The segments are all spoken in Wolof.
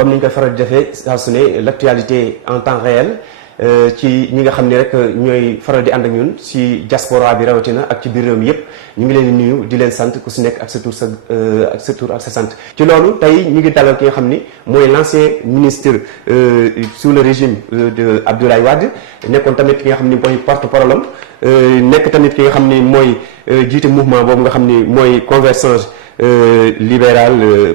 comme ni ñu koy faral di defee saa su ne l'actualité en temps réel ci ñi nga xam ne rek ñooy faral di ànd ak ñun si diaspora bi rawatina ak ci biir réew mi yëpp ñu ngi leen di nuyu di leen sant ku si nekk ak sa tur ak sa sant. ci loolu tey ñu ngi dalal ki nga xam ni mooy l'ancien ministre sous le régime de Abdoulaye Wade nekkoon tamit ki nga xam ni mooy porte-parole am nekk tamit ki nga xam ni mooy jiite mouvement boobu nga xam ni mooy convergence libérale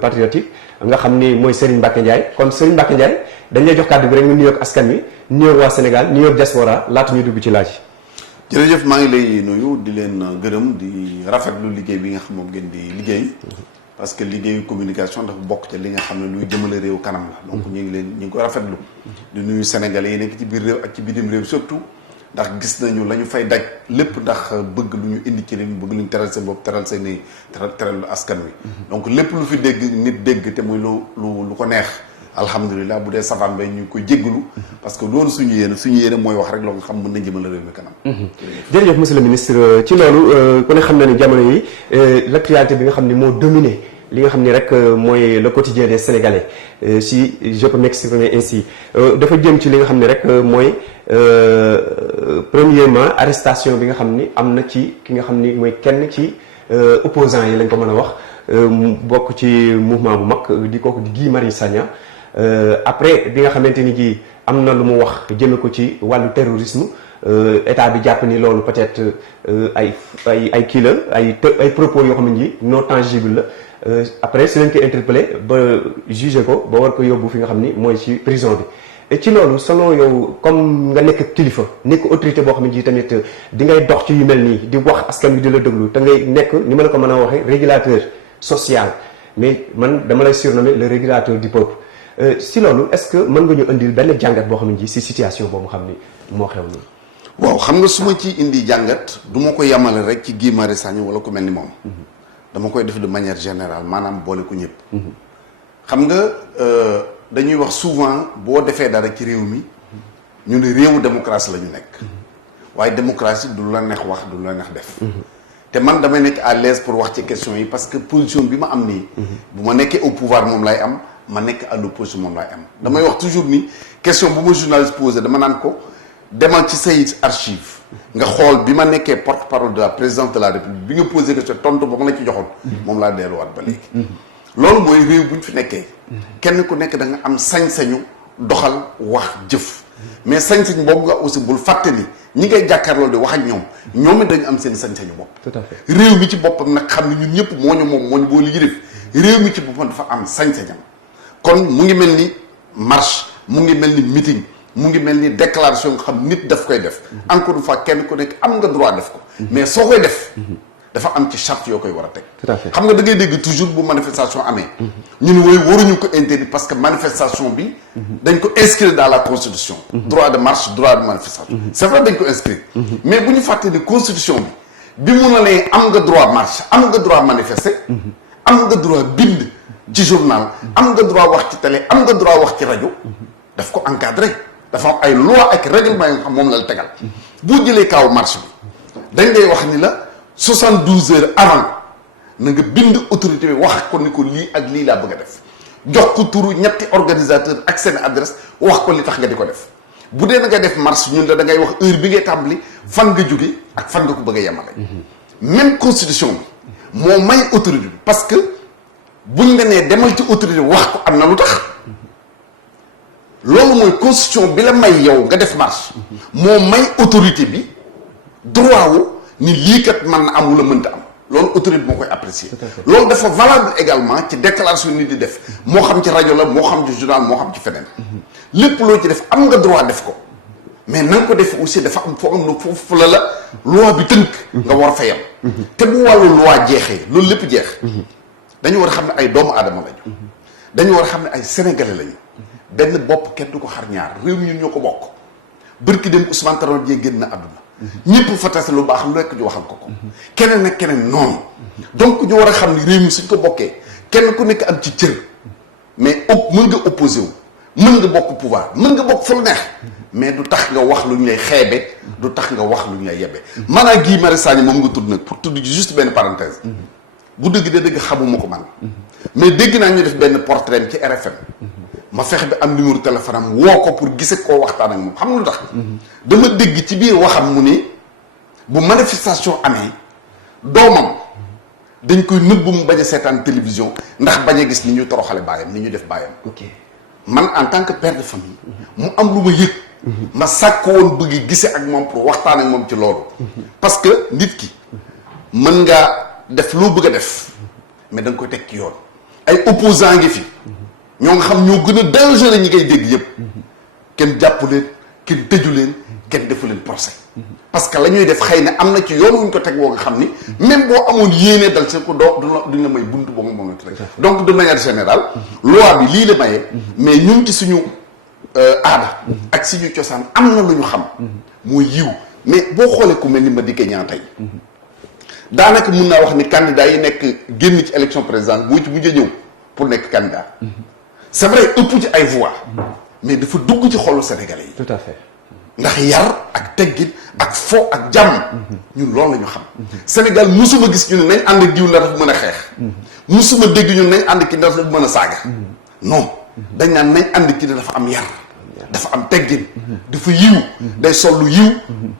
patriotique nga xam ni mooy Serigne Mbacké Ndiaye kon Serigne Mbacké Ndiaye dañ lay jox kàddu bi rek nga nuyoog askan wi nuyoog waa Sénégal nuyoog diaspora laata ñuy dugg ci laaj. jërëjëf maa ngi lay nuyu di leen gërëm di rafetlu liggéey bi nga xam moom ngeen di liggéey parce que liggéeyu communication dafa bokk ci li nga xam ne luy jëmale réew kanam la donc ñu ngi ko rafetlu di nuyu Sénégalais yi nekk ci biir réew ak ci bitim réew surtout ndax gis nañu la ñu fay daj lépp ndax bëgg lu ñu indi ci réew mi bëgg lu ñu teral seen bopp teral seen i teral askan wi donc lépp lu fi dégg nit dégg te muy lu ko neex alhamdulilah bu dee safaan bay ñu ngi koy jéggalu parce que loolu suñu yéene mooy wax rek loo nga xam mën na jëmale réew mi kanam. jërëjëf monsieur le ministre ci loolu ku ne xam na ni jamono yi l'actualité bi nga xam ne moo dominé li nga xam ni rek mooy le quotidien des Sénégalais si je peux m'exprimer ainsi dafa jëm ci li nga xam ne rek mooy premièrement arrestation bi nga xam ni am na ci ki nga xam ni mooy kenn ci opposants yi lañ ko mën a wax bokk ci mouvement bu mag di kooku di Guy Marius Sagna après bi nga xamante ni gi am na lu mu wax jëme ko ci wàllu terrorisme état bi jàpp ni loolu peut-être ay kii la ay propos yoo xam ne ji non tangible la après si lañ ko interpellé ba jugé ko ba war ko yóbbu fi nga xam ni mooy ci prison bi et ci loolu selon yow comme nga nekk kilifa nekk autorité boo xam ne ji tamit di ngay dox ci yu mel nii di wax askan wi di la déglu te ngay nekk ni ma la ko mën a waxee régulateur social mais man dama lay surnommer le régulateur du peuple si loolu est-ce que mën nga ñu indil benn jàngat boo xam ne ji si situation boobu xam ni moo xew nii. waaw xam nga su ma ci indi jàngat du ma ko yemale rek ci Guy Marius Sagna wala ku mel ni moom. dama koy def de manière générale maanaam boole ko ñëpp. xam nga dañuy wax souvent boo defee dara ci réew mi ñu ne réewu démocratie la ñu nekk. waaye démocratie du la neex wax du la neex def. te man damay nekk à l'aise pour wax ci question yi parce que position bi ma am nii. bu ma nekkee au pouvoir moom lay am ma nekk à l'opposition moom lay am. damay wax toujours ni question bu ma journaliste posé dama naan ko. demal ci say archive nga xool bi ma nekkee porte-parole de la présidence de la république bi nga posé question tontu ba ma la ci joxoon moom laa delluwaat ba léegi loolu mooy réew bu ñu fi nekkee kenn ku nekk da nga am sañ-sañu doxal wax jëf mais sañ-sañ boobu nga aussi bul fàtte ni ñi ngay jàkkaarloo di wax ak ñoom it dañu am seen sañ-sañu bopp tout à fait réew mi ci boppam nag xam ne ñun ñëpp moo ñu boo li def réew mi ci boppam dafa am sañ-sañam kon mu ngi mel ni marche mu ngi mel ni meeting mu ngi mel ni déclaration nga xam nit daf koy def encore une fois kenn ku nekk am nga droit def ko mais soo koy def dafa am ci charte yoo koy war a teg tout à fait xam nga da ngay dégg toujours bu manifestation amee ñu ne wooy waruñu ko interdire parce que manifestation bi dañ ko inscrire dans la constitution droit de marche droit de manifestation c'est vrai dañ ko inscrire mais bu ñu fàtte ni constitution bi mun na ne am nga droit marche am nga droit manifester am nga droit bind ci journal am nga droit wax ci télé am nga droit wax ci rajo daf ko encadrer dafa am ay loi ak règlement yoo xam moom la tegal boo jëlee kaaw marche bi dañ lay wax ni la 72 heures avant na nga bind autorité bi wax ko ni ko lii ak lii laa bëgg a def jox ko turu ñetti organisateur ak seen adresse wax ko li tax nga di ko def bu dee na nga def marche ñun la da ngay wax heure bi ngay tàmbali fan nga jóge ak fan nga ko bëgg a yemale même constitution bi moo may autorité bi parce que buñ nga nee demal ci autorité bi wax ko am na lu tax loolu mooy constitution bi la may yow nga def marche moo may autorité bi droit wu ni lii kat mën na am wala mënta am loolu autorité bi moo koy apprécier loolu dafa valable également ci déclaration nit di def moo xam ci rajo la moo xam ci journal moo xam ci feneen lépp loo ci def am nga droit def ko mais na nga ko def aussi dafa am foo am na foofu la loi bi tënk nga war fa yam te bu wàllu loi jeexee loolu lépp jeex dañu war a xam ne ay doomu aadama lañu dañu war a xam ne ay sénégalais lañu benn bopp kenn du ko xar ñaar réew mi ñun ñoo ko bokk bërki dem Ousmane Tanor Dieng génn na àdduna ñëpp fa tase lu baax lu nekk ñu waxal ko keneen ak keneen noonu donc ñu war a xam ni réew mi suñ ko bokkee kenn ku nekk am ci cër mais mën nga opposé wu mën nga bokk pouvoir mën nga bokk fa lu neex mais du tax nga wax lu ñu lay xeebe du tax nga wax lu ñu lay yebe maanaam Guy Marius Sagna moom nga tudd nag pour tudd juste benn parenthèse bu dëgg de dëgg xamuma ko man mais dégg naa ñu def benn portrait ci RFM ma fexe bi am numéro téléphone am woo ko pour gise koo waxtaan ak moom xam nga lu tax dama dégg ci biir waxam mu ni bu manifestation amee doomam dañ koy nëbb mu bañ a seetaan télévision ndax bañ a gis ni ñu toroxale baayam ni ñu def baayam. ok man en tant que père de famille mu am lu ma yëg ma sàkk woon bëgg gise ak moom pour waxtaan ak moom ci loolu parce que nit ki mën ngaa def loo bëgg a def mais da nga koy teg ci yoon ay opposants ngi fi ñoo nga xam ñoo gën a dangereux ñi ngay dégg yëpp kenn jàpp leen kenn tëju leen kenn defu leen procès parce que la ñuy def xëy na am na ci yoon wuñ ko teg woo nga xam ni même boo amoon yéene dal sa ko doo duñ la may buntu boo nga moom rek donc de manière générale loi bi lii la maye mais ñun ci suñu aada ak suñu cosaan am na lu ñu xam mooy yiw mais boo xoolee ku mel ni Madické Niang tey daanaka mun naa wax ni candidat yi nekk génn ci élection présidentielle boo ci mujj a ñëw pour nekk candidat c'est vrai ëpp ci ay voix mais dafa dugg ci xolu Sénégalais yi tout à fait ndax yar ak teggin ak fo ak jàmm ñun loolu la ñu xam Sénégal musuma gis ñu ne nañ ànd ak diw ndax dafa mën a xeex musuma dégg ñun nañ ànd ki ndax dafa mën a saaga non dañ naan nañ ànd ki ne dafa am yar dafa am teggin dafa yiw day sol lu yiw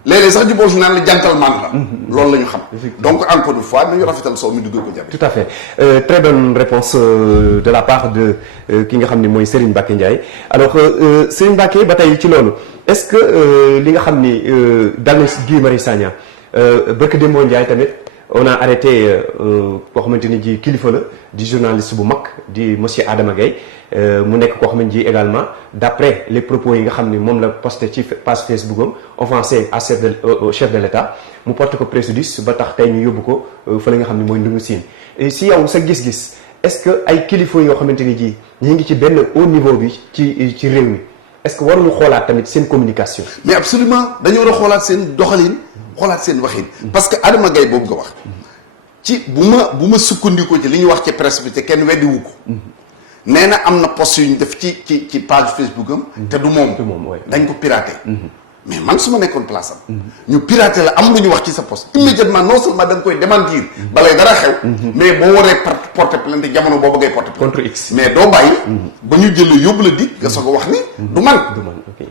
léeg-léeg sax jubóo si naan la gentleman la loolu la ñu xam donc encore une fois nañu rafetal soo mi duggee ko jabe tout à fait très bonne réponse de la part de ki nga xam ne mooy Serigne Mbacké Ndiaye alors Serigne Mbacké ba tey ci loolu est-ce que li nga xam ni dal na Guy Marius Sagna barke Demba Ndiaye tamit on a arrêté koo xamante ni ji kilifa la di journaliste bu mag di monsieur Adama Gaye mu nekk koo xamante ji également d'après les propos yi nga xam ni moom la posté ci page Facebook am offensé à chef de l'État mu porte ko préjudice ba tax tey ñu yóbbu ko fa la nga xam ni mooy Ndungu Siin si yow sa gis-gis est-ce que ay kilifa yoo xamante ni ji ñi ngi ci benn haut niveau bi ci réew mi est-ce que waruñu xoolaat tamit seen communication. mais absolument dañu war a xoolaat seen doxalin xoolaat seen waxin parce que Adama Gaye boobu nga wax ci bu ma sukkandiku ci li ñu wax ci presse bi te kenn weddiwu ko nee na am na post yu ñu def ci page Facebook am te du moom dañ ko piraté mais man su ma nekkoon place am ñu piraté la am lu ñu wax ci sa post immédiatement non seulement da nga koy démentir balay dara xew mais boo waree porter plainte jamono boobu ngay porter plainte contre X mais doo bàyyi ba ñu jël yóbbu la dig nga soog a wax ni du man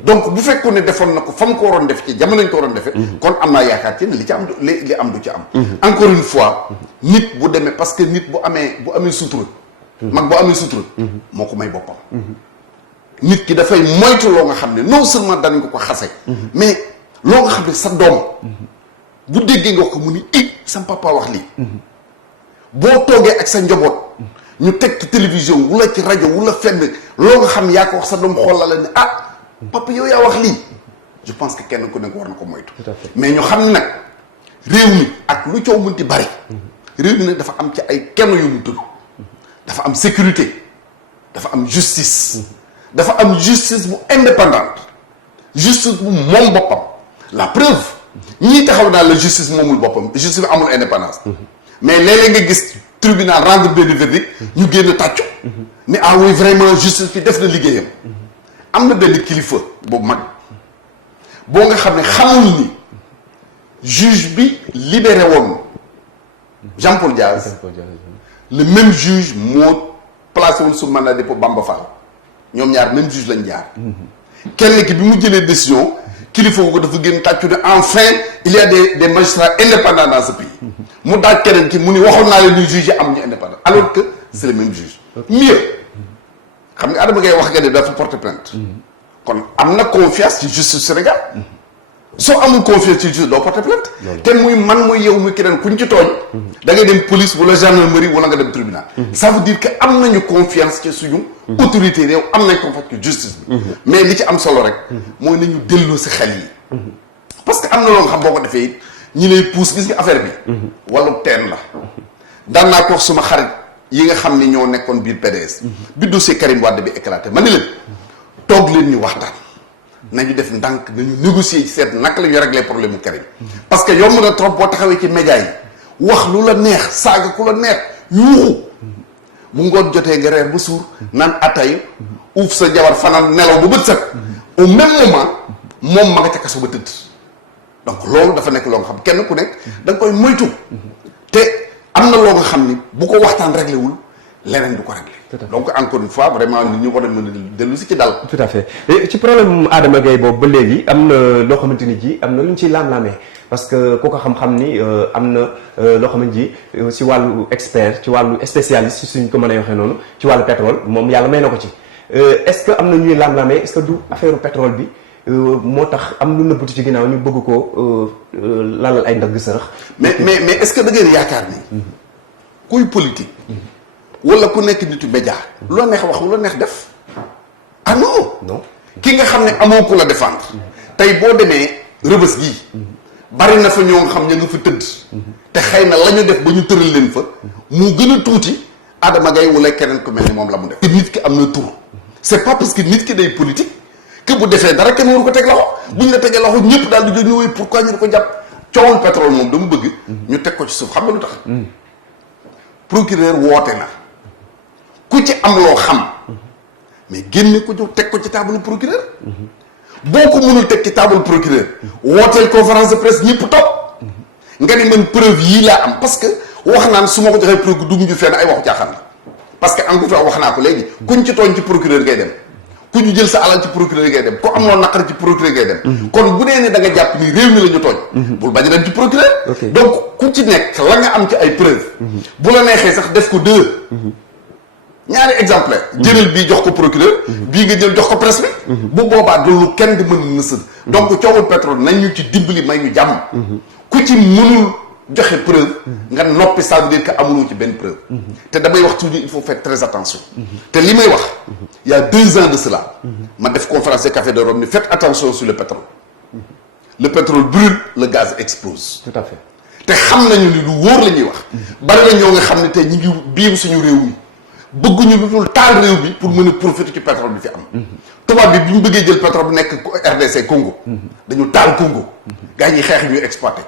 donc bu fekkoon ne defoon na ko fa mu ko waroon def ci jamono ñu ko waroon defee kon am naa yaakaar ci ne li ci am li am du ci am encore une fois nit bu demee parce que nit bu amee sutura mag bu amee sutura moo ko may boppam nit ki dafay moytu loo nga xam ne non seulement danañ ko xase mais loo nga xam ne sa doom bu déggee nga wax ko mu ni sam papa wax lii boo toogee ak sa njaboot ñu teg ci télévision wala ci rajo wala fenn loo nga xam yaa ko wax sa doom xool la ne papa yow yaa wax lii je pense que kenn ku nekk war na ko moytu mais ñu xam ne nag réew mi ak lu coow mënti bari réew mi nag dafa am ci ay kenn yu mu tudd dafa am sécurité dafa am justice dafa am justice bu indépendante justice bu moom boppam la preuve ñii taxaw naa la justice moomul boppam justice bi amul indépendance mais léeg-léeg nga gis tribunal rendre benn verdict ñu génn tàccu ni oui vraiment justice bi def na liggéeyam am na benn kilifa boobu mag boo nga xam ne xamul ni juge bi libéré woon Jean-Paul Diaz le même juge moo placé woon sous mandat de dépôt Bamba Fall ñoom ñaar même juge lañ jaar kenn ki bi mu jëlee décision kilifa ko dafa génn tàccu ne enfin il y a des magistrats indépendants dans ce pays mu daaj keneen ki mu ni waxoon naa leen ni juge yi am ñu indépendant alors que c'est le même juge mieux xam nga Adama Gaye wax nga ne dafa porter plainte kon am na confiance ci justice Sénégal soo amul confiance ci justice doo porter plainte te muy man muy yow muy keneen kuñ ci tooñ da ngay dem police wala gendarmerie wala nga dem tribunal ça veut dire que am nañu confiance ci suñu autorité réew am nañ confiance ci justice bi mais li ci am solo rek mooy nañu delloo si xel yi parce que am na loo nga xam boo ko defee it ñi lay pousse gis nga affaire bi wàllu teen la daan naa ko wax suma xarit yi nga xam ni ñoo nekkoon biir PDS bi dossier Karim Wade bi éclaté ma ni leen toog leen ñu waxtaan nañu def ndànk nañu négocier ci seet naka la ñu régler problème mu Karim parce que yomb na trop boo taxawee ci média yi wax lu la neex saaga ku la neex yuuxu bu ngoon jotee nga reer ba suur naan atay uuf sa jabar fanaan nelaw ba bët set au même moment moom ma nga ca kaso ba tëdd donc loolu dafa nekk loo nga xam kenn ku nekk da nga koy moytu te am na loo nga xam ni bu ko waxtaan réglé wul leneen du ko régler. Donc encore une fois vraiment nit ñi war a mën a dellu si ci dal. tout à fait ci problème Adama Gaye boobu ba léegi am na loo xamante ni ji am na lu ñu ciy laam-laamee parce que ku ko xam-xam ni am na loo xamante ji si wàllu expert ci wàllu spécialiste si suñ ko mën a waxee noonu ci wàllu pétrole moom yàlla may na ko ci est-ce que am na ñuy laam-laamee est-ce que du affaire pétrole bi moo tax am lu nëbbatu ci ginnaaw ñu bëgg ko lalal ay ndagg sërëx. mais est-ce que da ngeen yaakaar ni kuy politique. wala ku nekk nitu média lu la neex wax lu la neex def ah non ki nga xam ne amoo ku la défendre tey boo demee rëbës gii bari na fa ñoo nga xam ña nga fa tëdd te xëy na la ñu def ba ñu tëral leen fa mu gën a tuuti Adama Gaye wala keneen ku mel ni moom la mu def te nit ki am na tur c'est pas parce que nit ki day politique que bu defee dara kenn waru ko teg loxo buñ la tegee loxo ñëpp daal di jóg ñu woy pourquoi ñu di ko jàpp coowul pétrole moom dama bëgg ñu teg ko ci suuf xam nga lu tax procureur woote na ku ci am loo xam mais génne ko jóg teg ko ci table procureur boo ko mënul teg ci table procureur wooteel conférence de presse ñëpp topp nga ni man preuve yii laa am parce que wax naan su ma ko joxee preuve dugg ñu fenn ay waxu caaxaan la parce que encore fois wax naa ko léegi kuñ ci tooñ ci procureur ngay dem ku ñu jël sa alal ci procureur ngay dem ku am loo naqar ci procureur ngay dem kon bu dee ne da nga jàpp ni réew mi la ñu tooñ bul bañ a dem ci procureur donc ku ci nekk la nga am ci ay preuve bu la neexee sax def ko deux ñaari exemplaire jëlal bii jox ko procureur bii nga jël jox ko presse bi bu boobaa loolu kenn di mën nësën donc coowul pétrole nañ ñu ci dimbali may ñu jàmm ku ci mënul joxe preuve nga noppi ça veut dire que amuloo ci benn preuve te damay wax toujours il faut faire très attention te li may wax il y a 2 ans de cela ma def conférence de Café de Rome ni faites attention sur le pétrole brûle le gaz explose tout à fait te xam nañu ni lu wóor la ñuy wax bari na ñoo nga xam ne tey ñi ngi biir suñu réew mi bëgguñu lu dul taal réew bi pour mën a profiter ci pétrole bi fi am tubaab bi ñu bëggee jël pétrole bi nekk RDC Congo dañu taal Congo gars yi xeex ñuy exploité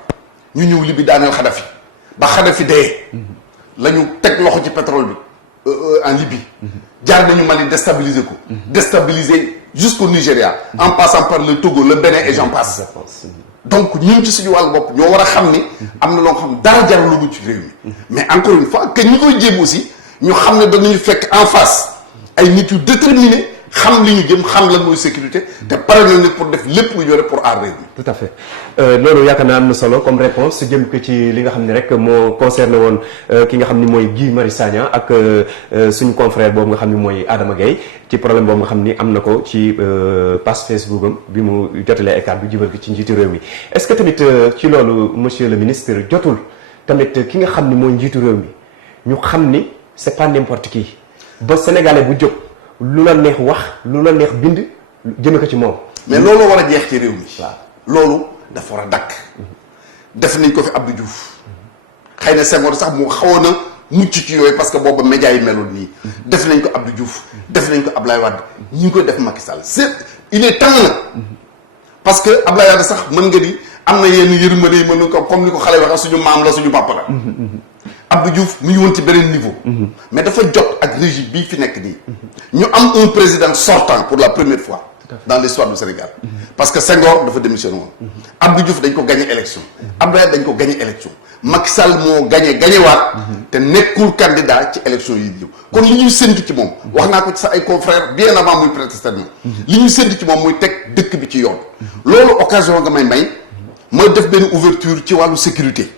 ñu ñëw li bi daaneel Kadhafi ba Kadhafi dee la ñu teg loxo ci pétrole bi en Libye jaar nañu Mali déstabiliser ko déstabiliser jusqu'au Nigeria en passant par le Togo le Bénin et j'en passe donc ñun ci suñu wàllu bopp ñoo war a xam ni am na loo xam dara jarul ci réew mi mais encore une fois que ñi koy jéem aussi ñu xam ne dañuy fekk en face ay nit yu déterminé xam li ñu jëm xam lan mooy sécurité te pare na nit pour def lépp lu yore pour aar réew mi. tout à fait loolu yaakaar naa am na solo comme réponse jëm ko ci li nga xam ne rek moo concerné woon ki nga xam ni mooy Guy Marius Sagna ak suñu confrère boobu nga xam ni mooy Adama Gaye ci problème boobu nga xam ni am na ko ci page Facebook am bi mu jotalee écart bi jubal ko ci njiitu réew mi est-ce que tamit ci loolu monsieur le ministre jotul tamit ki nga xam ni mooy njiitu réew mi ñu xam ni c'est pas n'importe qui ba sénégalais bu jóg lu la neex wax lu la neex bind jëme ko ci moom. mais loolu war a jeex ci réew mi. waaw loolu dafa war a dakk def nañ ko fi Abdou Diouf xëy na Senghor sax mu xawoon a mucc ci yooyu parce que booba média yi melul nii def nañ ko Abdou Diouf def nañ ko Ablaye Wade ñi ngi koy def Macky Sall c'est il est temps nag parce que Ablaye Wade sax mën nga di am na yenn yërmande yi mën na ko comme ni ko xale waxee suñu maam la suñu papa la. Abdou Diouf mu ngi woon ci beneen niveau. mais dafa jot ak régime bii fi nekk nii. ñu am un président sortant pour la première fois. dans l'histoire du Sénégal. parce que Senghor dafa démissionné woon. Abdou Diouf dañ ko gagné élection. Abdoulaye dañ ko gagné élection. Macky Sall moo gagné waat. te nekkul candidat ci élection yi di ñëw. kon li ñuy séntu ci moom. wax naa ko ci sa ay confrères bien avant muy prêter serment. li ñuy séntu ci moom muy teg dëkk bi ci yoon. loolu occasion nga may mooy def benn ouverture ci wàllu sécurité.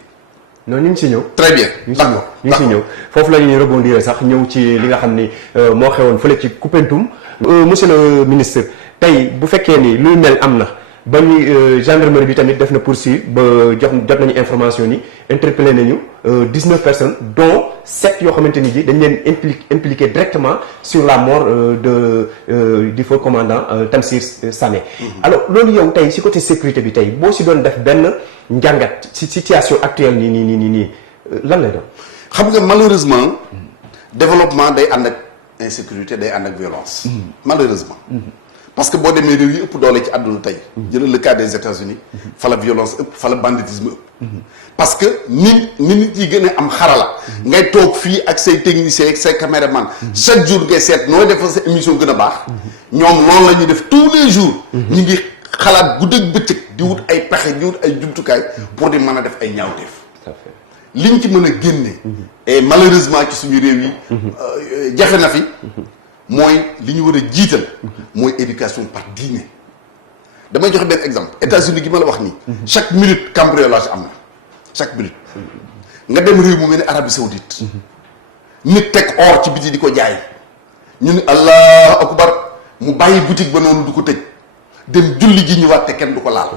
non ñu ngi si ñëw. très bien d'accord ñu ngi si ñëw foofu la ñuy rebondir sax ñëw ci li nga xam ni moo xewoon fële ci Koupentoum. monsieur le ministre tey bu fekkee ni luy mel am na ba ñu gendarmerie bi tamit def na poursuite ba jot nañu information ni interpellé nañu 19 personnes dont 7 yoo xamante ni ji dañ leen impliqué directement sur la mort du feu commandant Tamsir Sané. alors loolu yow tey si côté sécurité bi tey boo si doon def benn njàngat si situation actuelle nii lan lay doon. xam nga malheureusement développement day ànd ak insécurité day ànd ak violence. malheureusement. parce que boo demee réew yi ëpp doole ci àdduna tey. jëlal le cas des États-Unis fa la violence ëpp fa la banditisme ëpp. parce que nit yi gën a am xarala. ngay toog fii ak say techniciens ak say caméraman chaque jour ngay seet nooy defal sa émission gën a baax. ñoom loolu la ñuy def tous les jours. ñu ngi xalaat guddeeg bëccëg di wut ay pexe di wut ay jumtukaay pour di mën a def ay ñaawteef. liñ ci mën a génne et malheureusement ci suñu réew yi jafe na fi mooy li ñu war a jiital mooy éducation par diine. damay joxe benn exemple États-Unis gi ma la wax nii chaque minute cambriolage am na chaque minute nga dem réew mu mel ni Arabie Saoudite nit teg or ci biti di ko jaay ñu ni allahu akbar mu bàyyi boutique ba noonu du ko tëj dem julli ji ñëwaat te kenn du ko laal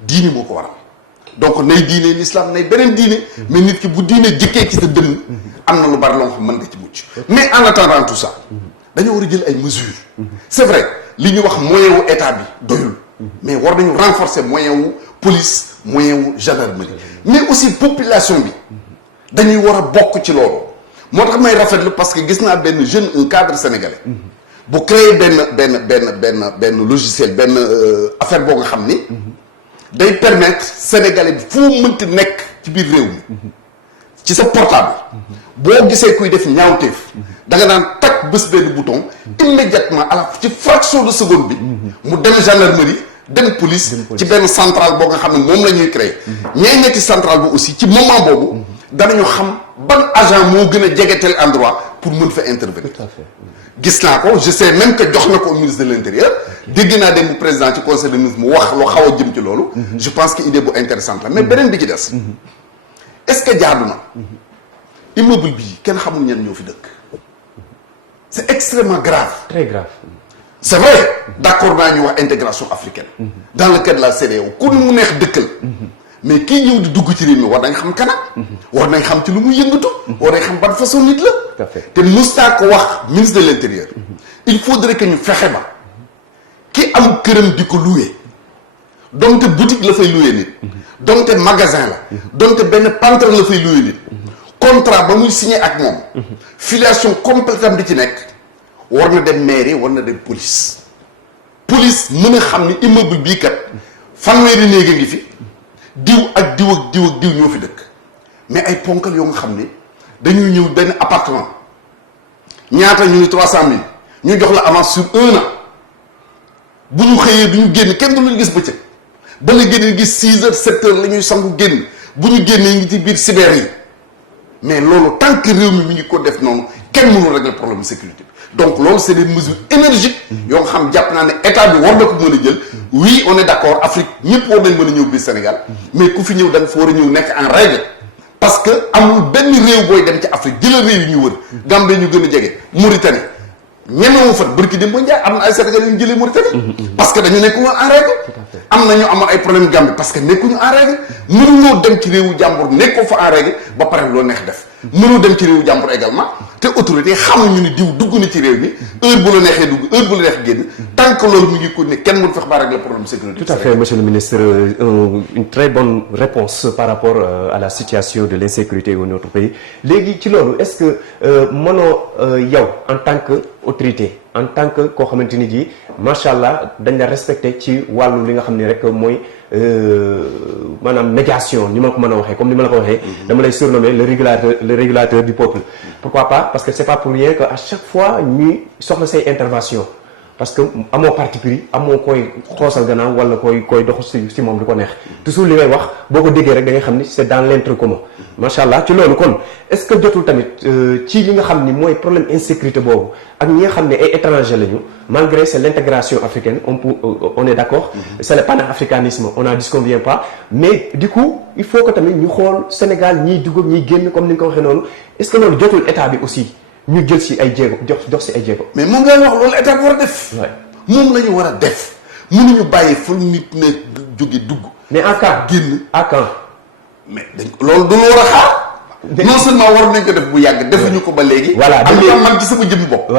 diine moo ko waral donc nay diine l'islam nay beneen diine mais nit ki bu diine jëkkee ci sa dënn am na lu bari loo xam mën nga ci mucc mais en attendant tout ça dañoo war a jël ay mesures c'est vrai li ñu wax moyen wu état bi doyul mais war nañu renforcer moyen wu police moyen wu gendarmerie mais aussi population bi dañuy war a bokk ci loolu moo tax may rafetlu parce que gis naa benn jeune un cadre sénégalais bu créer benn logiciel benn affaire boo nga xam ni day permettre sénégalais bi foo mënti nekk ci biir réew mi ci sa portable boo gisee kuy def ñaawteef da nga naan takk bés benn bouton immédiatement à la ci fraction de seconde bi mu dem gendarmerie dem police ci benn centrale boo nga xam ne moom la ñuy créer ñay nekk ci centrale bi aussi ci moment boobu danañu xam ban agent moo gën a jege tel endroit pour mën fa intervenir. Tout à fait. Gis naa ko je sais même que jox na ko au ministre de l'intérieur dégg naa dem président ci conseil des ministres mu wax loo xaw a jëm ci loolu je pense que idée bu intéressante la mais beneen bi ci des est-ce que jaadu na immeuble bii kenn xamul ñan ñoo fi dëkk c'est extrêmement grave. Très grave. C'est vrai d'accord naa ñu wax intégration africaine dans le cadre de la CEDEAO ku mu neex dëkkal mais kii ñëw di dugg ci réew mi war nañ xam kanam war nañ xam ci lu muy yëngatu war nañ xam ban façon nit la te Moustapha ko wax ministre de l'intérieur il faudrait que ñu fexe ba ki am këram di ko louer donte boutique la fay louer nit donte magasin la donte benn pantre la fay louer nit contrat ba muy signé ak moom filiation complète am di ci nekk war na dem mairie war na dem police mën a xam ni immeuble bii kat fanweeri néeg a ngi fi diw ak diw ak diw ak diw ñoo fi dëkk mais ay ponkal yoo nga xam ne dañuy ñëw benn appartement ñaata ñu ni 300 000 ñu jox la avance sur 1 an bu ñu xëyee du ñu génn kenn du lu ñu gis bëccëg ba la génn gis 6 heures 7 heures la ñuy sangu génn bu ñu génnee ngi ci biir cyber yi mais loolu tant que réew mi ngi ko def noonu kenn mënul régler problème sécurité bi donc loolu c'est des mesures énergiques yoo nga xam jàpp naa ne état bi war na ko mën a jël oui on est d'accord Afrique ñëpp war nañ mën a ñëw biir Sénégal mais ku fi ñëw da nga fa war a ñëw nekk en règle parce que amul benn réew booy dem ci Afrique jëlal réew yi ñu wër Gambie ñu gën a jege Mauritanie ñemewu fa bërki dem ba njaay am na ay Sénégalais yu ñu jëlee Mauritanie parce que dañu nekk woon en règle am na ñu amoon ay problème Gambie parce que nekkuñu en règle mënuñoo dem ci réewu jàmbur nekkoo fa en règle ba pare loo neex def mënoo dem ci réewu jàmbur également te autorité xamuñu ni diw dugg na ci réew mi heure bu la neexee dugg heure bu la neex génn tant que loolu mu ngi ko ne kenn mënu fex ba régler problème sécurité. Tout à fait monsieur le ministre une très bonne réponse par rapport à la situation de l'insécurité au notre pays léegi ci loolu est-ce que mënoo yow en tant que autorité en tant que koo xamante ni ji macha allah dañ la respecté ci wàllu li nga xam ne rek mooy maanaam médiation ni ma ko mën a waxee comme ni ma la ko waxee. dama lay surnommer le régulateur du peuple. Pourquoi pas parce que c'est pas pour rien que à chaque fois ñuy soxla say intervention parce que amoo parti pris amoo koy xoosal gannaaw wala koy dox si moom di ko neex toujours li ngay wax boo ko déggee rek da ngay xam ni c'est dans l'intérêt commun macha allah ci loolu kon est-ce que jotul tamit ci li nga xam ni mooy problème insécurité boobu ak ñi nga xam ne ay étrangers lañu malgré c'est l'intégration africaine on est d'accord c'est le panafricanisme on n'en disconvient pas mais du coup il faut que tamit ñu xool Sénégal ñiy dugg ñiy génn comme ni nga ko waxee noonu est-ce que loolu jotul état bi aussi ñu jël si ay jéego jox si ay jéego. mais moom ngay wax loolu état bi war a def. moom la ñu war a def mënuñu bàyyi fu nit ne jóge dugg. mais en cas génn à quand. mais dañ loolu du lu war a xaar. non seulement war nañ ko def bu yàgg defuñu ko ba léegi. voilà am na man ci sama jëmmi bopp.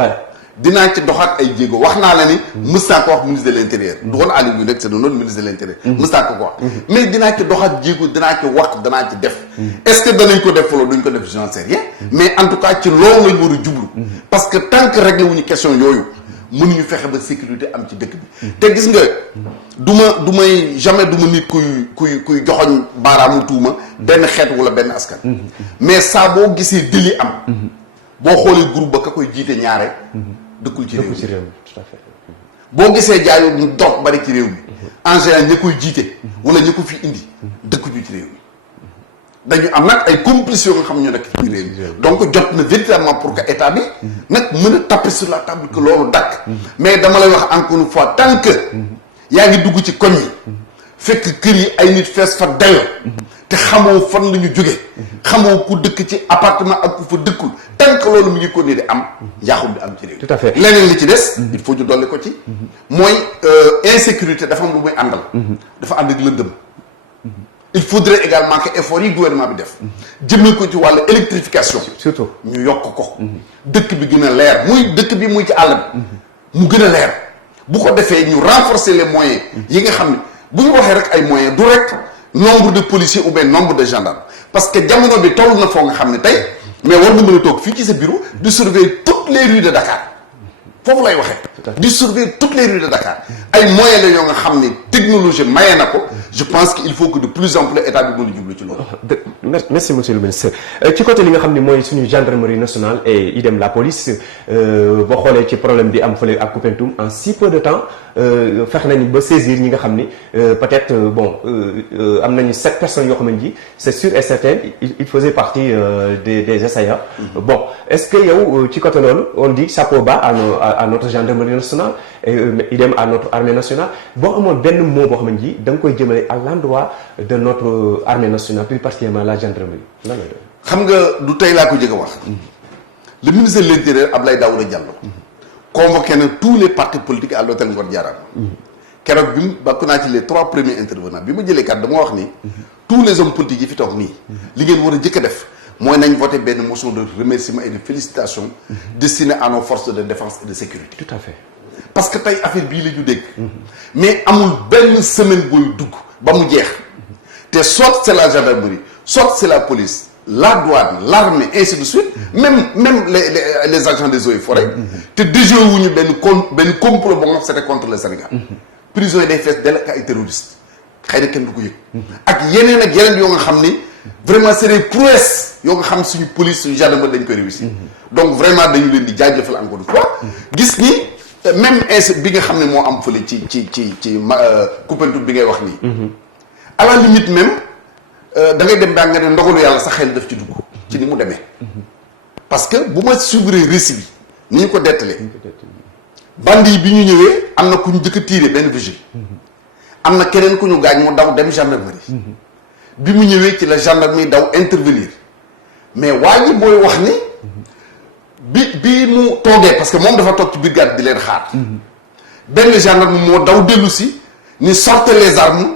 dinaa ci doxaat ay jéego wax naa la ni mës naa ko wax ministre de l'intérieur du woon Aliou bi rek c'est notre ministre de l'intérieur mës naa ko wax mais dinaa ci doxaat jéego dinaa ci wax danaa ci def est-ce que danañ ko def folo duñ ko def j'en sais rien mais en tout cas ci loolu lañ war a jublu parce que tant que réglé wuñu question yooyu mënuñu fexe ba sécurité am ci dëkk bi te gis nga jamais du ma nit kuy joxoñ baaraamu tuuma benn xeet wala benn askan mais saa boo gisee délit am boo xoolee groupe ba ka koy jiite ñaare dëkkul ci réew mi tout à fait boo gisee jaayoo ñu doog bari ci réew mi en général ña koy jiite wala ña ko fi indi dëkkuñu ci réew mi dañu am nag ay complices yoo nga xam ñu nekk ci biir réew donc jot na véritablement pour que état bi nag mën a taper sur la table que loolu dakk mais dama lay wax encore une fois tant que yaa ngi dugg ci koñ yi fekk kër yi ay nit fees fa dayo te xamoo fan la ñu jóge xamoo ku dëkk ci appartement ak ku fa dëkkul tant que loolu mu ngi ko ni di am njaaxum di am ci réew tout à fait leneen li ci des il faut ñu dolli ko ci mooy insécurité dafa am lu muy àndal dafa ànd ak lëndëm il faudrait également que effort yi gouvernement bi def jëmee ko ci wàllu électrification surtout ñu yokk ko dëkk bi gën a leer muy dëkk bi muy ci àll bi mu gën a leer bu ko defee ñu renforcer les moyens yi nga xam ne bu ñu waxee rek ay moyens du rek nombre de policiers ou bien nombre de gendarmes parce que jamono bi toll na foo nga xam ne tey mais war nga mën a toog fii ci sa bureau di surveiller toutes les rues de Dakar foofu lay waxee di surveiller toutes les rues de Dakar ay moyens la yoo nga xam ne technologie maye na ko je pense qu'il faut que de plus en plus état bi mën a jublu ci loolu. merci monsieur le ministre ci côté li nga xam ne mooy suñu gendarmerie nationale et idem la police boo xoolee ci problème bi am fële ak Koupentoum en si peu de temps fex nañu ba saisir ñi nga xam ni peut-être bon am nañu 7 personnes yoo xam ne ji c'est sûr et certain il faisait partie des SAIA. Bon est-ce que yow ci côté loolu on dit chapeau bas à notre gendarmerie nationale et idem à notre armée nationale boo amoon benn mot boo xam ne ji da nga koy jëmale à l'endroit de notre armée nationale plus particulièrement la gendarmerie lan la doon. xam nga du tey laa ko jëkk a wax le ministre de l'Intérieur Abdoulaye Daouda Diallo convoqué na tous les partis politiques à l'hôtel Ngor Diarra keroog bi mu bokk naa ci les 3 premiers intervenants bi ma jëlee kat dama wax ni tous les hommes politiques yi fi toog nii li ngeen war a jëkk a def mooy nañ voté benn motion de remerciement et de félicitations destinée à nos forces de défense et de sécurité. Tout à fait. parce que tey affaire bii la ñu dégg mais amul benn semaine booy dugg ba mu jeex te soit c'est la gendarmerie soit c'est la police la douane l'armée ainsi de suite même les agents des eaux et forêts te déjoué wuñu benn complot ba nga xam c'était contre le Sénégal prison yi day fees dell ak ay terroristes xëy na kenn du ko yëg ak yeneen yoo nga xam ni vraiment c'est des prouesses yoo nga xam suñu police suñu gendarmerie dañ koy réussir donc vraiment dañu leen di jaajëfal encore une fois gis ni même bi nga xam ne moo am fële ci Koupentoum bi ngay wax nii à la limite même da ngay dem daa nga ne ndogalu yàlla sa xel daf ci dugg ci ni mu demee parce que bu ma suivre récit bi ni ñu ko dettalee bandi yi bi ñu ñëwee am na ku ñu jëkk a tiré benn vigile am na keneen ku ñu gaañ mu daw dem gendarmerie bi mu ñëwee ci la gendarmerie daw intervenir mais waa ji mooy wax ni bi mu toogee parce que moom dafa toog ci brigade di leen xaar benn gendarme moo daw dellu si ni sortez les armes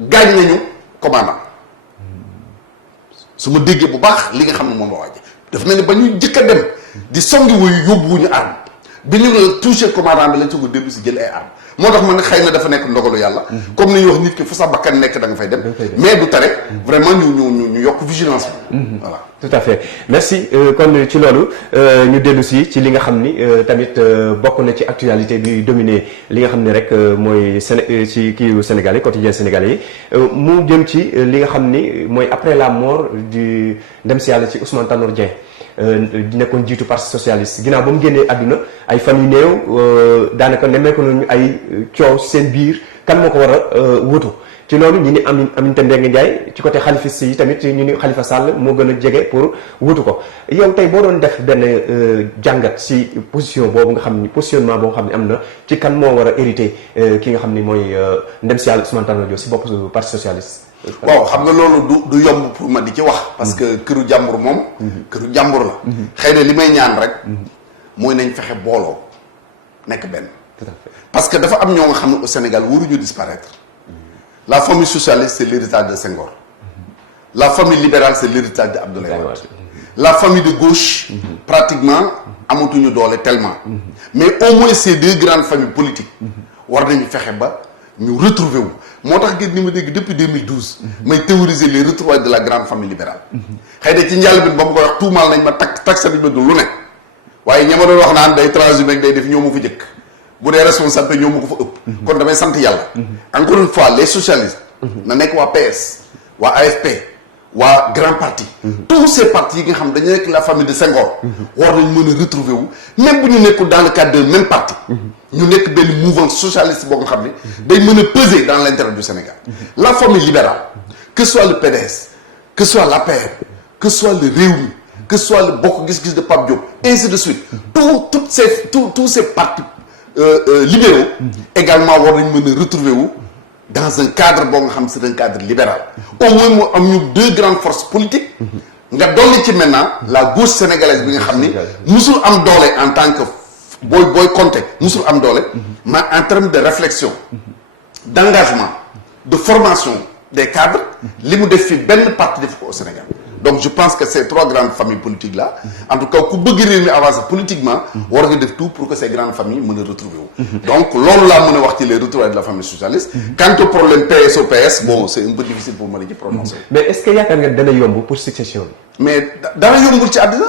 gaañ nañu commandant su ma déggee bu baax li nga xam ne moom la waaj daf mel ni ba ñu jëkk a dem di songi wuyu yóbbuwuñu arme bi ñu la touché commandant bi lañ soog a dellu si jël ay arme moo tax man xëy na dafa nekk ndogalu yàlla comme ni ñu wax nit ki fu sa bakkan nekk da nga fay dem mais du tere vraiment ñu yokk vigilance bi voilà tout à fait merci kon ci loolu ñu dellu si ci li nga xam ni tamit bokk na ci actualité bi dominé li nga xam ni rek mooy ci kii sénégalais quotidien sénégalais yi mu jëm ci li nga xam ni mooy après la mort du ndem si yàlla ci Ousmane Tanor Dieng nekkoon jiitu parti socialiste ginnaaw ba mu génnee àdduna ay fan yu néew daanaka nemmeeku nañu ay coow seen biir kan moo ko war a wutu ci loolu ñu ni Aminata Mbengue Ndiaye ci côté xalifiste yi tamit ñu ni Khalifa Sall moo gën a jege pour wutu ko yow tey boo doon def benn jàngat si position boobu nga xam ni positionnement boo xam ne am na ci kan moo war a hérité ki nga xam ni mooy ndem si yàlla Ousmane Tanor Dieng si bopp parti socialiste. waaw xam nga loolu du yomb pour ma di ci wax parce que këru jàmbur moom këru jàmbur la xëy na li may ñaan rek mooy nañ fexe booloo nekk benn parce que dafa am ñoo nga xam ne au Sénégal waruñu disparaître la famille socialiste c'est l'héritage de Senghor la famille libérale c'est l'héritage de Abdoulaye Wade la famille de gauche pratiquement amatuñu doole tellement mais au moins ces deux grandes familles politiques war nañu fexe ba ñu retrouver wu moo tax gis ni ma dégg depuis 2012 may théoriser les retrouvailles de la grande famille libérale xëy na ci njàll bi ba mu koy wax tuumaal nañ ma tax nañ ma du lu ne waaye ña ma doon wax naan day transhumé day def ñoo ma fa jëkk bu dee responsabilité ñoo ma ko fa ëpp kon damay sant yàlla encore une fois les socialistes na nekk waa PS waa AFP waa grand parti tous ces partis yi nga xam dañu nekk la famille de Senghor war nañ mën a retrouver wu même bu ñu nekkul dans le cadre de même parti ñu nekk benn mouvement socialiste boo nga xam ne day mën a peser dans l'intérêt du Sénégal la famille libérale que ce soit le PDS que ce soit l'APR, que ce soit le Rewmi, que ce soit le Bokk Gis Gis de Pape Diop, ainsi de suite. Tous ces partis libéraux également war nañ mën a retrouver wu dans un cadre boo nga xam c'est un cadre libéral. Au moins mu am ñu deux grandes forces politiques. nga dolli ci maintenant la gauche sénégalaise bi nga xam ni musul am doole en tant que booy compter musul am doole. mais en termes de réflexion, d'engagement, de formation des cadres, li mu def fi benn parti def ko au Sénégal. Donc je pense que ces trois grandes familles politiques là, en tout cas ku bëgg réew mi avancer politiquement, war nga def tout pour que ces grandes familles mën a retrouver wu. Donc loolu laa mën a wax ci les retrouvailles de la famille socialiste. Quant au problème PSOPS, bon c'est un peu difficile pour ma la ci prononcer. Mais est-ce que yaakaar nga dana yomb pour succession bi. Mais dara yombul ci àddina.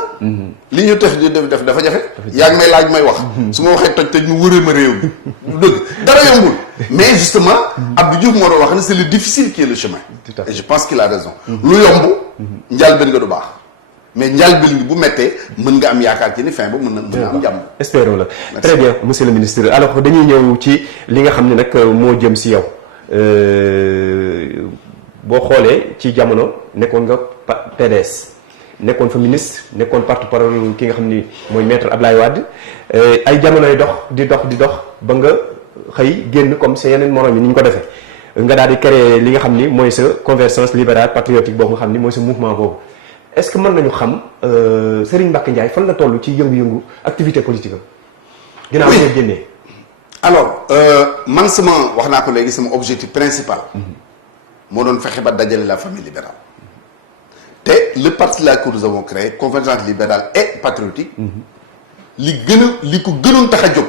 li ñu tax di def dafa jafe. yaa ngi may laaj may wax. su ma waxee toj ñu wëree ma réew mi. du dëgg dara yombul. mais justement Abdou Diouf moo doon wax ne c'est le difficile qui est le chemin. Et je pense qu'il a raison. lu yomb. njëlbéen nga du baax. mais njëlbéen gi bu méttee mën nga am yaakaar ci ni fin ba mën na am jàmm. espérons la. Très bien monsieur le ministre alors dañuy ñëw ci li nga xam ne nag moo jëm si yow boo xoolee ci jamono nekkoon nga PDS. nekkoon fa ministre nekkoon porte-parole ki nga xam ni mooy maître Ablaye Wade ay jamonoy dox ba nga xëy génn comme sa yeneen morom yi ni ñu ko defee nga daal di créer li nga xam ni mooy sa convergence libérale patriotique boobu nga xam ni mooy sa mouvement boobu est-ce que mën nañu xam Serigne Mbacké Ndiaye fan la toll ci yëngu-yëngu activité politique am. ginnaaw bi nga génnee. alors man sama wax naa ko léegi sama objectif principal. moo doon fexe ba dajale la famille libérale. te le parti là que nous avons créé convergence libérale et patriotique li ko gënoon tax a jóg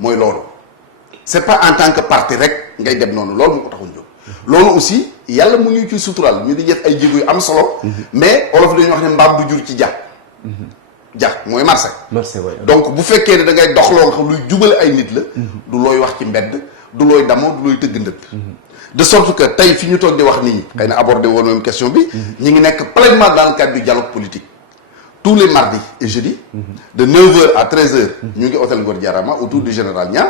mooy loolu c'est pas en tant que parti rek ngay dem noonu loolu moo ko taxoon jóg loolu aussi yàlla mu ñu ci sutural ñu di def ay jéego yu am solo mais olof dañuy wax ne mbaam du jur ci ja mooy marché donc bu fekkee ne da ngay dox loo nga xam luy jubale ay nit la du looy wax ci mbedd du looy damoo du looy tëgg ndëpp de sorte que tey fi ñu toog di wax nii xëy na abordé woon même question bi ñi ngi nekk pleinement dans le cadre du dialogue politique tous les mardis et jeudis de 9h à 13h ñu ngi hôtel Ngor Diarama autour du général Niang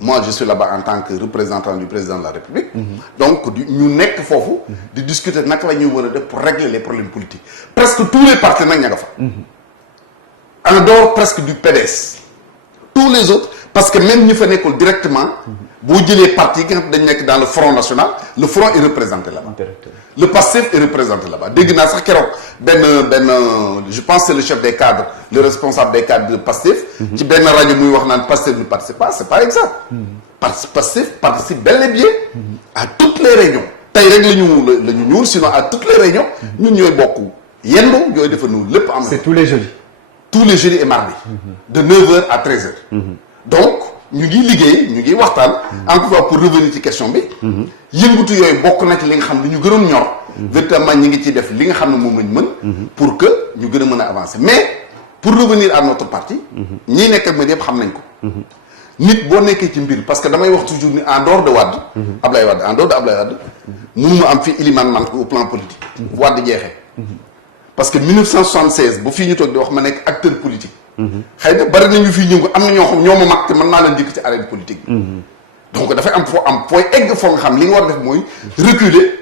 moi je suis là-bas en tant que représentant du président de la République donc ñu nekk foofu di discuter naka la ñuy war a def pour régler les problèmes politiques presque tous les partis nag ña nga fa en dehors presque du PDS tous les autres parce que même ñi fa nekkul directement boo jëlee parti yi nga xam dañ nekk dans le front national le front est représenté là-bas le PASTEF est représenté là-bas dégg naa sax keroog benn je pense c'est le chef des cadres le responsable des cadres de PASTEF ci benn rajo muy wax naan PASTEF ne participe pas c'est pas exact PASTEF participe bel et bien à toutes les réunions tey rek la ñu ñuul sinon à toutes les réunions ñun ñooy bokk yendu ñooy defa nu lépp am na c'est tous les jeudis et mardis de 9h à 13h donc ñu ngi liggéey ñu ngi waxtaan encore fois pour revenir ci question bi yëngutu yooyu bokk na ci li nga xam ne ñu gënoon ñor véritablement ñi ngi ciy def li nga xam ne moom lañ mën pour que ñu gën a mën a avancer mais pour revenir à notre parti ñii nekk ak ma yëpp xam nañ ko nit boo nekkee ci mbir parce que damay wax toujours ni en dehors de Wade Ablaye Wade en dehors de Ablaye Wade mënuma am fi Ilimane man ko au plan politique Wade jeexee parce que 1976 ba fii ñu toog di wax ma nekk acteur politique xëy na bari nañu fii ñëw am na ñoo xam ñoo ma mag te mën naa leen dikk ci arène politique bi donc dafay am foo am fooy egg foo nga xam li nga war a def mooy reculer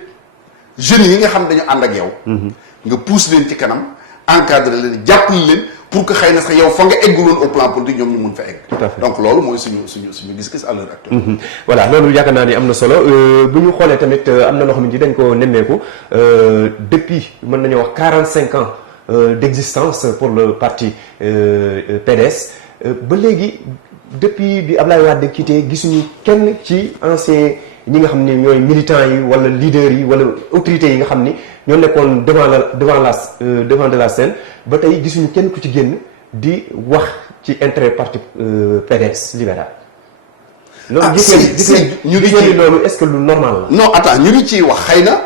jeunes yi nga xam dañu ànd ak yow nga pousse leen ci kanam encadrer leen jàppale leen pour que xëy na sax yow fa nga egguloon au plan politique ñoom ñu mun fa egg donc loolu mooy suñu gis-gis à l'heure actuelle voilà loolu yaakaar naa ni am na solo bu ñu xoolee tamit am na loo xam ne dañ ko nemmeeku depuis mën nañoo wax 45 ans d'existence pour le parti PDS ba léegi depuis bi Ablaye Wade quitté gisuñu kenn ci ancien ñi nga xam ne ñooy militants yi wala leaders yi wala autorités yi nga xam ni ñoo nekkoon devant de la scène ba tey gisuñu kenn ku ci génn di wax ci intérêt parti PDS libéral. loolu gis ngeen loolu est-ce que lu normal la. non attends ñu ngi ciy wax xëy na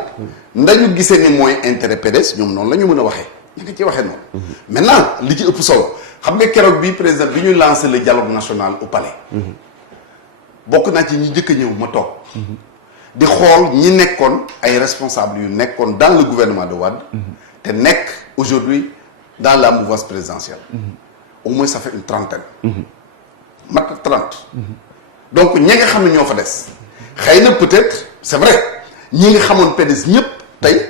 ndañu gisee ni mooy intérêt PDS ñoom noonu la ñu mën a waxee. ñu ngi ci waxee noonu. maintenant li ci ëpp solo xam nga keroog bi président bi ñu lancé le dialogue national au palais. bokk naa ci ñi njëkk a ñëw ma toog. di xool ñi nekkoon ay responsables yu nekkoon dans le gouvernement de Wade. te nekk aujourd'hui dans la mouvance présidentielle. au moins ça fait une trentaine. mat 30. donc ñi nga xam ne ñoo fa des. xëy na peut-être c'est vrai ñi nga xamoon PDS ñëpp tey.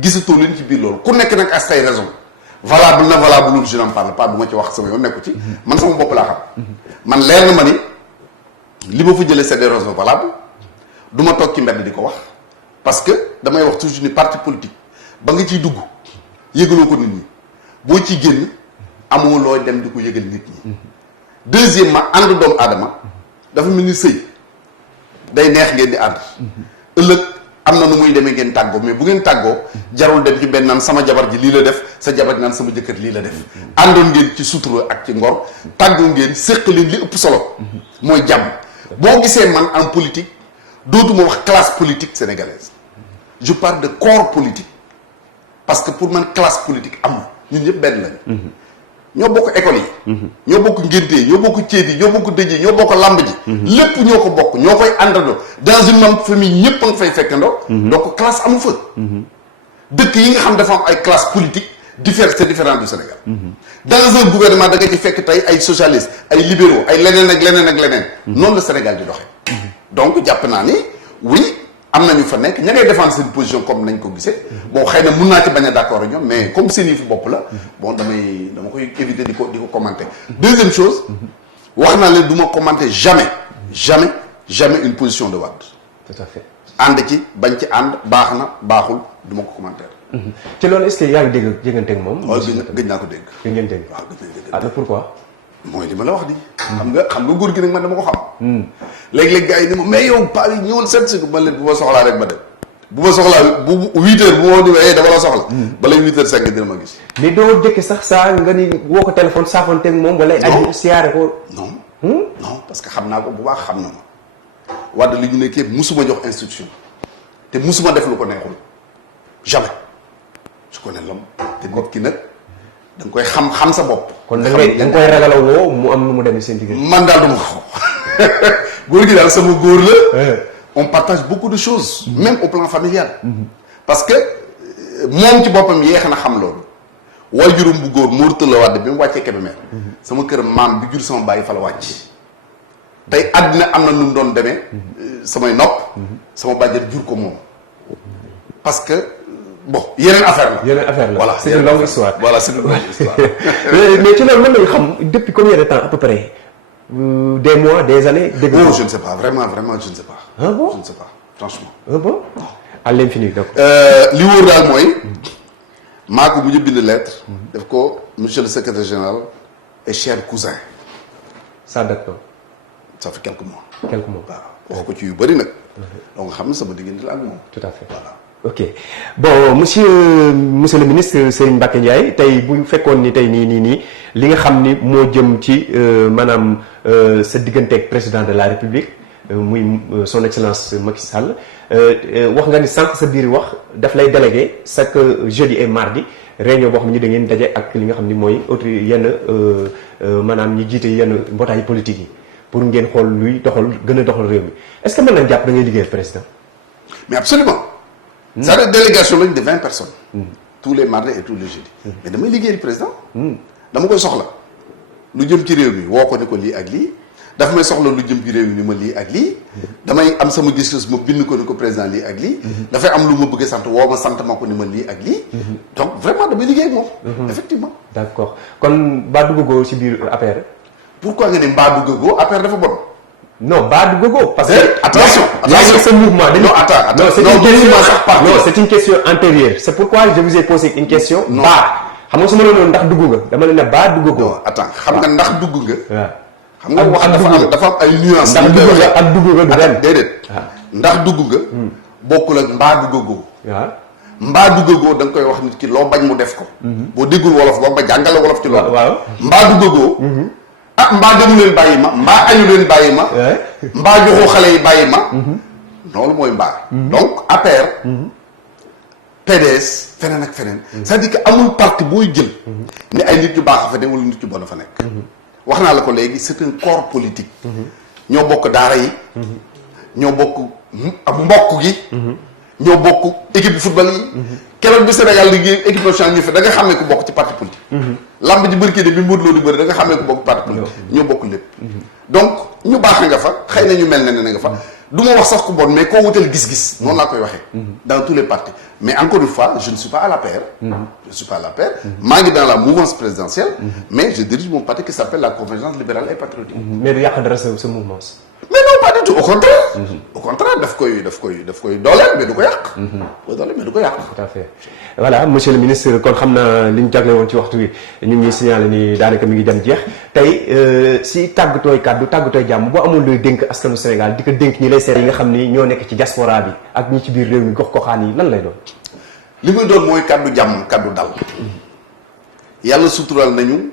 gisatoo leen ci biir loolu ku nekk nag ak say raison valable na valable je n'en parle pas du ma ci wax sama yoon nekku ci man sama bopp laa xam man leer na ma ni li ma fa jëlee c'est des raisons valables du ma toog ci mbedd di ko wax parce que damay wax toujours ni parti politique ba nga ciy dugg yëgaloo ko nit ñi boo ciy génn amoo looy dem di ko yëgal nit ñi deuxièmement ànd doomu aadama dafa mel ni sëy day neex ngeen di ànd ëllëg am na nu muy demee ngeen tàggoo mais bu ngeen tàggoo jarul dem ci benn naan sama jabar ji lii la def sa jabar ji naan sama jëkkër lii la def àndoon ngeen ci sutura ak ci ngor tàggoo ngeen séq leen li ëpp solo mooy jàmm boo gisee man en politique dootuma wax classe politique sénégalaise je parle de corps politique parce que pour man classe politique amul ñun ñëpp benn lañu ñoo bokk école yi ñoo bokk ngénte yi ñoo bokk ceet yi ñoo bokk dëj yi ñoo bokk lamb ji lépp ñoo ko bokk ñoo koy àndandoo dans une même famille ñëpp a nga fay fekkandoo donc classe amu fa dëkk yi nga xam dafa am ay classe politique c'est différent du Sénégal dans un gouvernement da nga ci fekk tey ay socialistes ay libéraux ay leneen ak leneen ak leneen noonu la Sénégal di doxee donc jàpp naa ni oui am nañu fa nekk ña ngay défendre seen position comme nañ ko gisee bon xëy na mun naa ci bañ a d'accord ak ñoom mais comme seen yëfu bopp la bon dama koy éviter di ko commenter deuxième chose wax naa leen du ma commenter jamais une position de Wade tout à fait ànd ci bañ ci ànd baax na baaxul du ma ko commenter ci loolu est-ce que yaa ngi déggante ak moom waaw gëj naa ko dégg gëj ngeen dégg waaw gëj nañ dégg ah pourquoi mooy li ma la wax di xam nga góor gi nag man dama ko xam léeg-léeg gars yi ni ma mais yow paa yi ñëwal seet si ko man leen bu ma soxlaa rek ma dem bu ma soxlaa bu 8 heures bu ma di dama la soxla balay 8 heures 5 dina ma gis mais doo jëkke sax saa nga ni woo ko téléphone saafonteeg moom wala aju siyaare ko non parce que xam naa ko bu baax xam na ma Wade li ñu nekkee musuma jox instruction te musuma def lu ko neexul jamais je connais l'homme te nit ki nag da nga koy xam sa bopp. kon da nga koy ragal a woo mu am nu mu demee seen diggante. man daal du ma ko góor gi daal sama góor la. on partage beaucoup de choses. même au plan familial. parce que moom ci boppam yéex na xam loolu. waajuram bu góor Mor Talla Wade bi mu wàccee Kébémer. sama kër maam bi jur sama bàyyi fa la wàcc. tey àddina am na nu mu doon demee. samay nopp. sama bàjjen jur ko moom. parce que. bon yeneen affaire la voilà c'est une longue histoire. voilà c'est une longue histoire. mais ci loolu mën nañu xam depuis combien de temps à peu près des mois des années. oh je ne sais pas vraiment je ne sais pas. ah bon je ne sais pas franchement. ah bon à l'infini donc. li wóor daal mooy maa ko bu ñu bind lettre. def ko monsieur le secrétaire général et cher cousin. ça date quand. ça fait quelques mois. waaw wax ko ci yu bëri nag. donc xam na sama diggante la ak moom. tout à fait voilà. ok bon monsieur le ministre Serigne Mbacké Ndiaye tey bu fekkoon ni tey nii li nga xam ni moo jëm ci maanaam sa digganteeg président de la république muy son excellence Macky Sall wax nga ni sànq sa biir wax daf lay délégué chaque jeudi et mardi réunion boo xam ni da ngeen daje ak li nga xam ni mooy autre yenn maanaam ñi jiite yenn mbootaay politique yi pour ngeen xool luy gën a doxal réew mi est-ce que mën nañ jàpp da ngay liggéeyal président. mais absolument c'est-à-dire délégation lañ de 20 personnes. tous les mardis et tous les jeudis. mais damay liggéeyal président. dama koy soxla lu jëm ci réew mi woo ko ni ko lii ak lii dafa may soxla lu jëm ci réew mi ni ma lii ak lii. damay am sama gis-gis ma bind ko ni ko président lii ak lii. dafay am lu ma bëgg sant woo ma sant ma ko ni ma lii ak lii. donc vraiment damay liggéey ak moom. effectivement. d'accord kon ba duggagoo ci biir APR. pourquoi nga ne mbaa duggagoo APR dafa bon. non baa du gogo parce que attention ce mouvement non attends non c'est une question antérieure c'est pourquoi je vous ai posé une question baa xam nga su ma la noonu ndax dugg nga dama ne baa dugg nga. non attends xam nga ndax dugg nga. waaw xam nga wax dafa am ay nuances. ndax dugg nga ak dugg nga du benn. déedéet ndax dugg nga. bokkul ak mbaa duggagoo. waaw mbaa duggagoo da nga koy wax nit ki loo bañ mu def ko. boo déggul wolof boo ba jàngale wolof ci loolu. waaw mbaa duggagoo. ah mbaa demu leen bàyyi ma mbaa añu leen bàyyi ma. mbaa joxoo xale yi bàyyi ma. loolu mooy mbaa. donc APR. PDS feneen ak feneen. c'est-à-dire que amul parti booy jël. ni ay nit yu baax a fa ne wala nit yu bon a fa nekk. wax naa la ko léegi c'est un corps politique. ñoo bokk daara yi. ñoo bokk mbokk gi. ñoo bokk équipe de football yi. keroog bi Sénégal liggéey équipe nationale ñu fi da nga xamee ku bokk ci parti politique. lamb ji bërki de bi Modou Lo di bëri da nga xamee ku bokk parti politique. ñoo bokk lépp. donc ñu baax nga fa xëy na ñu mel ne nga fa du ma wax sax ku bon mais koo wutal gis-gis noonu laa koy waxee dans tous les partis mais encore une fois je ne suis pas à l'APR je ne suis pas à l'APR maa ngi dans la mouvance présidentielle mais je dirige mon parti qui s'appelle la Convergence libérale et patriotique mais du yàq dara sa mouvance. mais non pas du tout au contraire daf koy dooleel mais du ko yàq mais du ko yàq tout à fait voilà monsieur le ministre kon xam naa li ñu jagle woon ci waxtu wi ñu ngi signalé ni daanaka mi ngi dem jeex tey si tàggatooy jàmm boo amul looy dénk askanu Sénégal di ko dénk ñi lay seet yi nga xam ni ñoo nekk ci diaspora bi ak ñi ci biir réew mi gox-goxaan yi lan lay doon. li muy doon mooy kàddu jàmm kàddu dal yàlla sutural nañu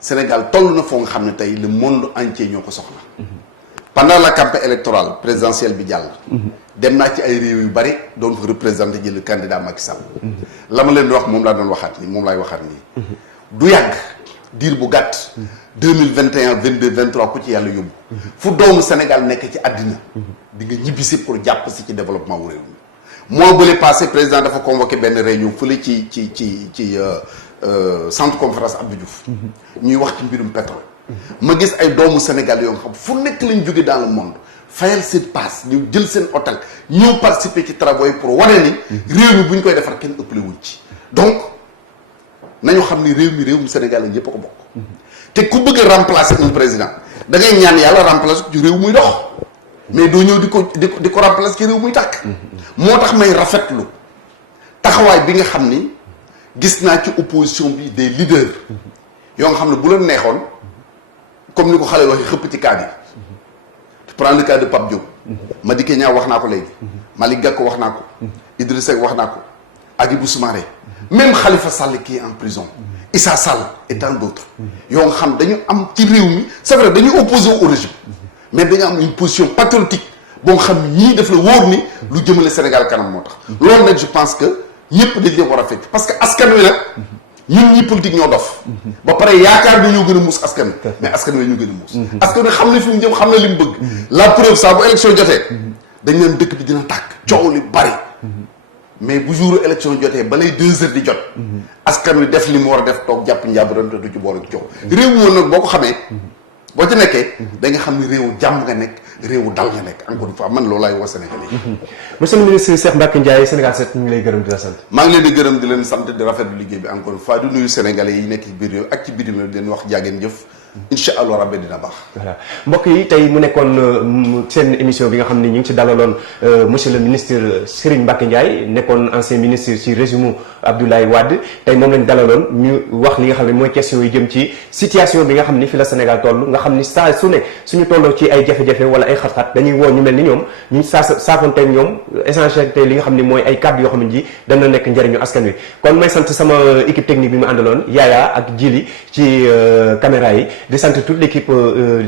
Sénégal toll na foo nga xam ne tey le monde entier ñoo ko soxla pendant la campagne électorale présidentielle bi jàll dem naa ci ay réew yu bari doon fa représenté ji le candidat Macky Sall la ma leen di wax moom laa doon waxaat nii moom laay waxaat nii du yàgg diir bu gàtt 2021 22 23 ku ci yàlla yóbbu fu doomu Sénégal nekk ci àddina di nga ñibbisi pour jàpp si ci développement wu réew mi moo bële passé président dafa convoqué benn réunion fële ci centre conférence Abdou Diouf ñuy wax ci mbirum pétrole ma gis ay doomu Sénégal yoo xam fu nekk lañ jóge dans le monde fayal seen passe ñu jël seen hôtel ñëw participer ci travaux yi pour wane ni réew mi bu ñu koy defar kenn ëppale wuñ ci donc nañu xam ni réewum Sénégal la ñëpp a ko bokk te ku bëgg a remplacer un président da ngay ñaan yàlla remplacer ko ci réew muy dox mais doo ñëw di ko remplacer ci réew muy tàkk moo tax may rafetlu taxawaay bi nga xam ni gis naa ci opposition bi des leaders yoo nga xam ne bu la neexoon comme ni ko xale waxee xëpp ci cas bi prends le cas de Pape Diop Madické Niang wax naa ko léegi Malick Gakou wax naa ko Idrissa Seck wax naa ko Hadjibou Soumaré même Khalifa Sall qui est en prison Issa Sall et tant d'autres yoo nga xam dañu am ci réew mi c'est vrai dañuy opposé au régime mais dañu am une position patriotique boo nga xam ñii daf la wóor ni lu jëmale Sénégal kanam moo tax loolu nag je pense que ñëpp dañ leen war a fekk parce que askan wi nag ñun ñi politique ñoo dof ba pare yaakaar bi ñoo gën a muus askan wi mais askan wi ñu gën a muus askan wi xam na fi mu jëm xam na li mu bëgg la preuve ça bu élection jotee dañ leen dëkk bi dina tàkk coow li bari mais bu jour élection jotee balay 2 heures di jot askan wi def li mu war a def toog jàpp njàmburam te du ci boole coow réew mi woon nag boo ko xamee boo ci nekkee da nga xam ni réewu jàmm nga nekk réewu dal nga nekk encore une fois man loolu laay woo Sénégal yi. monsieur le ministre Cheikh Mbacké Ndiaye Sénégal 7 ñu ngi lay gërëm di la sant. maa ngi leen di gërëm di leen sant di rafetlu liggéey bi encore une fois di nuyu sénégalais yi nekk ci biir réew ak ci bitim réew di leen wax jaageen jëf. incha allah rabbi dina baax. voilà mbokk yi tey mu nekkoon seen émission bi nga xam ne ñu ngi ci dalaloon monsieur le ministre Serigne Mbacké Ndiaye nekkoon ancien ministre ci régime Abdoulaye Wade tey moom lañ dalaloon ñu wax li nga xam ne mooy question yi jëm ci situation bi nga xam ni fi la Sénégal toll nga xam ni saa su ne suñu tolloo ci ay jafe-jafe wala ay xat-xat dañuy woo ñu mel ni ñoom ñu saafonte ak ñoom essentiel tey li nga xam ne mooy ay kàddu yoo xam ne ji dana nekk njëriñu askan wi kon may sant sama équipe technique bi mu àndaloon Yaya ak Djili ci caméra yi di sant toute l'équipe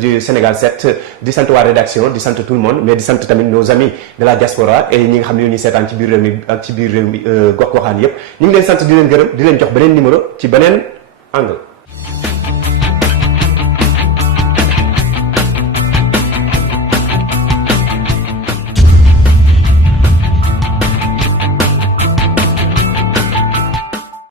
du Sénégal 7 di sant waa rédaction di sant tout le monde mais di sant tamit nos amis de la diaspora et ñi nga xam ne ñoo ñuy seetaan ci biir réew mi ak ci biir réew mi gox-goxaan yépp ñu ngi leen sant di leen gërëm di leen jox beneen numéro ci beneen angle